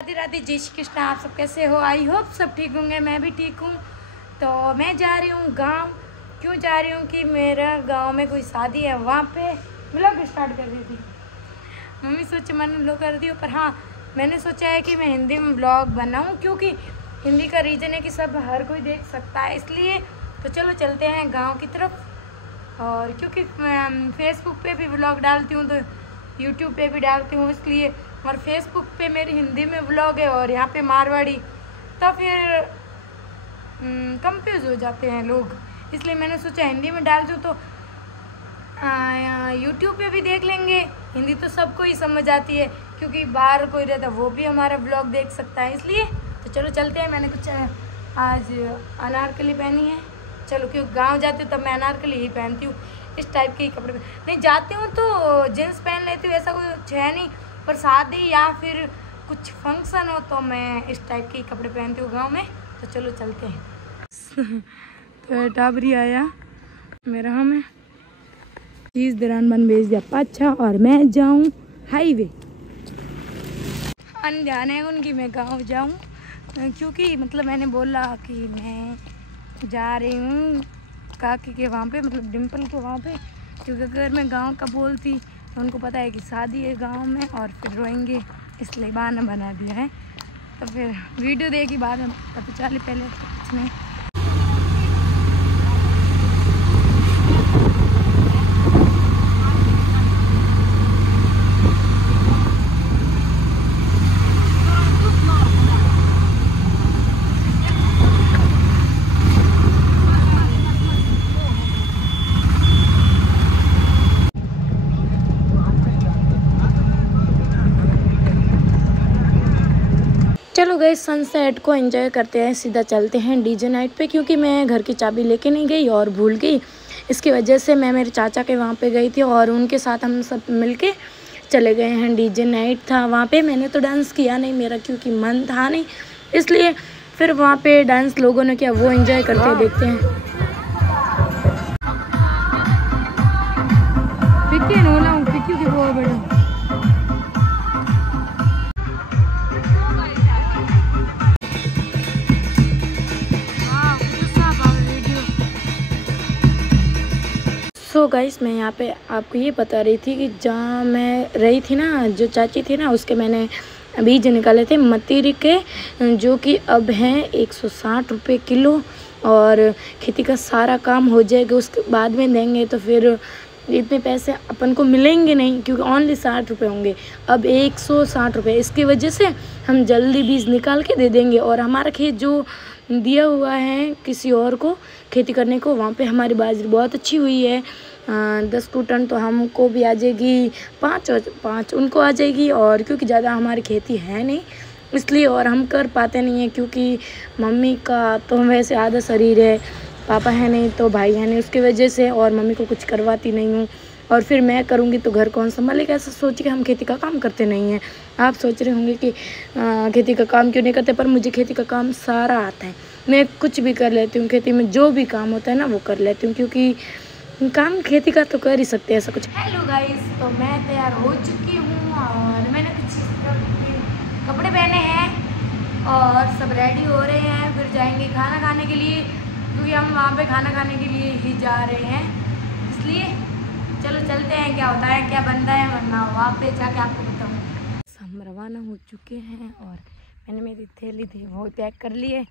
राधे राधे, जय श्री कृष्ण। आप सब कैसे हो? आई होप सब ठीक होंगे। मैं भी ठीक हूँ। तो मैं जा रही हूँ गांव। क्यों जा रही हूँ कि मेरा गांव में कोई शादी है, वहाँ पे व्लॉग स्टार्ट कर दी थी। मम्मी सोचे मैंने व्लॉग कर दी, पर हाँ मैंने सोचा है कि मैं हिंदी में व्लॉग बनाऊँ, क्योंकि हिंदी का रीज़न है कि सब हर कोई देख सकता है, इसलिए। तो चलो चलते हैं गाँव की तरफ। और क्योंकि मैं फेसबुक पे भी व्लॉग डालती हूँ, तो यूट्यूब पे भी डालती हूँ, इसलिए। और फेसबुक पे मेरी हिंदी में व्लॉग है और यहाँ पे मारवाड़ी, तो फिर कंफ्यूज हो जाते हैं लोग, इसलिए मैंने सोचा हिंदी में डाल दूँ तो यूट्यूब पे भी देख लेंगे। हिंदी तो सबको ही समझ आती है, क्योंकि बाहर कोई रहता वो भी हमारा व्लॉग देख सकता है, इसलिए। तो चलो चलते हैं। मैंने कुछ आज अनारकली पहनी है। चलो, क्योंकि गांव जाती हूँ तब मैं अनारकली ही पहनती हूँ, इस टाइप के ही कपड़े नहीं जाती हूँ तो जीन्स पहन लेती हूँ, ऐसा कुछ है नहीं। पर शादी या फिर कुछ फंक्शन हो तो मैं इस टाइप के ही कपड़े पहनती हूँ गांव में। तो चलो चलते हैं। तो टाबरी आया मेरा, हमें चीज़ दरान बन भेज दिया पाछा, और मैं जाऊँ हाईवे। ध्यान है उनकी मैं गाँव जाऊँ, क्योंकि मतलब मैंने बोला कि मैं जा रही हूँ काकी के वहाँ पे, मतलब डिम्पल के वहाँ पे, क्योंकि अगर मैं गांव का बोलती तो उनको पता है कि शादी है गांव में और फिर रोएंगे, इसलिए बहाना बना दिया है। तो फिर वीडियो देखी बाद में पता चली, पहले तो कुछ नहीं। चलो गए, सनसेट को एंजॉय करते हैं, सीधा चलते हैं डीजे नाइट पे, क्योंकि मैं घर की चाबी लेके नहीं गई और भूल गई। इसकी वजह से मैं मेरे चाचा के वहाँ पे गई थी और उनके साथ हम सब मिलके चले गए हैं। डीजे नाइट था वहाँ पे। मैंने तो डांस किया नहीं, मेरा क्योंकि मन था नहीं, इसलिए फिर वहाँ पे डांस लोगों ने किया, वो एंजॉय करके देखते हैं। सो गाइस, मैं यहाँ पे आपको ये बता रही थी कि जहाँ मैं रही थी ना, जो चाची थी ना, उसके मैंने बीज निकाले थे मतीरी के, जो कि अब हैं 160 रुपये किलो। और खेती का सारा काम हो जाएगा, उसके बाद में देंगे, तो फिर इतने पैसे अपन को मिलेंगे नहीं, क्योंकि ओनली 60 रुपये होंगे, अब 160 रुपये। इसकी वजह से हम जल्दी बीज निकाल के दे देंगे। और हमारा खेत जो दिया हुआ है किसी और को खेती करने को, वहाँ पे हमारी बाजरी बहुत अच्छी हुई है। 10 टन तो हमको भी आ जाएगी, 5 उनको आ जाएगी। और क्योंकि ज़्यादा हमारी खेती है नहीं, इसलिए। और हम कर पाते नहीं हैं, क्योंकि मम्मी का तो वैसे आधा शरीर है, पापा है नहीं तो भाई है नहीं, उसकी वजह से। और मम्मी को कुछ करवाती नहीं हूँ, और फिर मैं करूँगी तो घर कौन संभालेगा, ऐसा सोच के हम खेती का काम करते नहीं हैं। आप सोच रहे होंगे कि खेती का काम क्यों नहीं करते, पर मुझे खेती का काम सारा आता है। मैं कुछ भी कर लेती हूँ, खेती में जो भी काम होता है ना वो कर लेती हूँ, क्योंकि काम खेती का तो कर ही सकते हैं, ऐसा कुछ। हेलो गाइस, तो मैं तैयार हो चुकी हूँ और मैंने कुछ कपड़े पहने हैं और सब रेडी हो रहे हैं। फिर जाएंगे खाना खाने के लिए, क्योंकि हम वहाँ पे खाना खाने के लिए ही जा रहे हैं, इसलिए। चलो चलते हैं, क्या होता है क्या बनता है, वरना वहाँ पे जाके आपको बताऊँ। हम रवाना हो चुके हैं और मैंने मेरी थैली थी वो पैक कर ली है,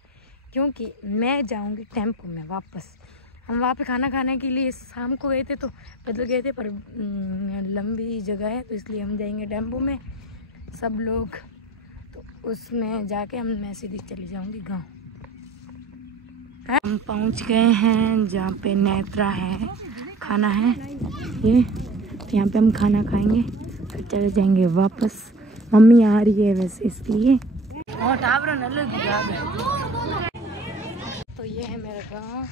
क्योंकि मैं जाऊँगी टेम्पो में वापस। हम वहाँ पे खाना खाने के लिए शाम को गए थे, तो पैदल गए थे, पर लंबी जगह है, तो इसलिए हम जाएंगे टेम्पो में सब लोग। तो उसमें जाके मैं सीधी चली जाऊँगी गाँव। हम पहुँच गए हैं जहाँ पे नेत्रा है, खाना है ये, तो यहाँ पे हम खाना खाएंगे, फिर चले जाएंगे वापस। मम्मी आ रही है वैसे, इसलिए। तो ये है मेरा गाँव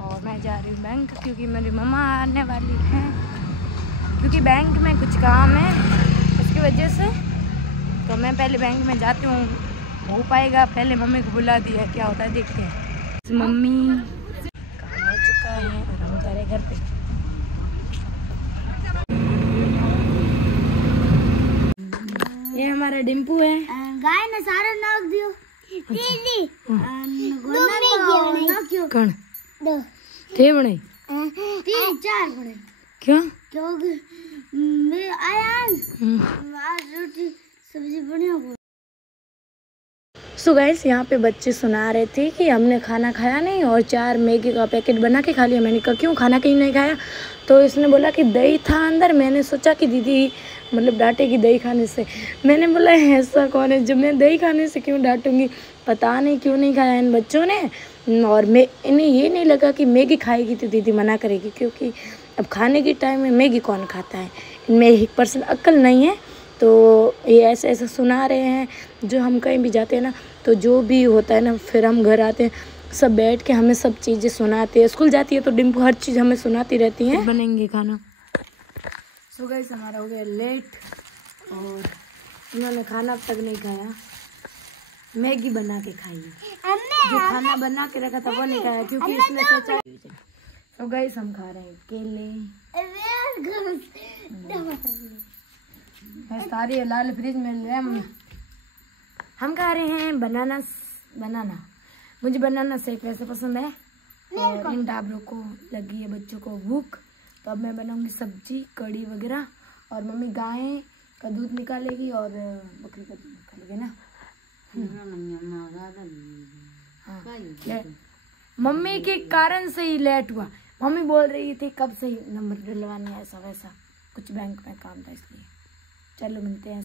और मैं जा रही हूँ बैंक, क्योंकि मेरी मम्मा आने वाली हैं, क्योंकि बैंक में कुछ काम है, उसकी वजह से। तो मैं पहले बैंक में जाती हूँ, हो पाएगा। पहले मम्मी को बुला दिया, क्या होता है देखते हैं। मम्मी काम हो चुका है और हम जा रहे घर पे। ये हमारा डिम्पू है। गाय ने सारा नाक दियो दीदी कण थे बने 3-4 बने क्यों क्योंकि मैं आया आज रोटी सब्जी बनी हो। सो गाइस यहाँ पे बच्चे सुना रहे थे कि हमने खाना खाया नहीं और 4 मैगी का पैकेट बना के खा लिया। मैंने कहा क्यों खाना कहीं नहीं खाया, तो इसने बोला कि दही था अंदर। मैंने सोचा कि दीदी मतलब डांटेगी दही खाने से। मैंने बोला ऐसा कौन है, जब मैं दही खाने से क्यों डांटूंगी। पता नहीं क्यों नहीं खाया इन बच्चों ने, और मैं इन्हें ये नहीं लगा कि मैगी खाएगी तो दीदी मना करेगी, क्योंकि अब खाने के टाइम में मैगी कौन खाता है। इनमें 1% अक्ल नहीं है। तो ये ऐसे ऐसे सुना रहे हैं। जो हम कहीं भी जाते हैं ना, तो जो भी होता है ना, फिर हम घर आते हैं सब बैठ के हमें सब चीज़ें सुनाते हैं। स्कूल जाती है तो डिम्पू हर चीज़ हमें सुनाती रहती हैं। बनेंगे खाना। सो गाइस हमारा हो गया लेट और इन्होंने खाना अब तक नहीं खाया। मैगी बना के खाई, जो खाना बना के रखा था वो नहीं खाया, क्योंकि इसने सोचा। सो गाइस हम खा रहे हैं केले, सारी लाल फ्रिज में ले। हम खा रहे हैं बनाना। मुझे बनाना शेक वैसे पसंद है, और इन टाबरों को लगी है बच्चों को भूख, तो अब मैं बनाऊंगी सब्जी कड़ी वगैरह, और मम्मी गाय का दूध निकालेगी और बकरी का दूध निकालेगी ना। हाँ, मम्मी के कारण से ही लेट हुआ। मम्मी बोल रही थी कब से ही नंबर डलवाने ऐसा वैसा, कुछ बैंक में काम था इसलिए। चलो मिलते हैं।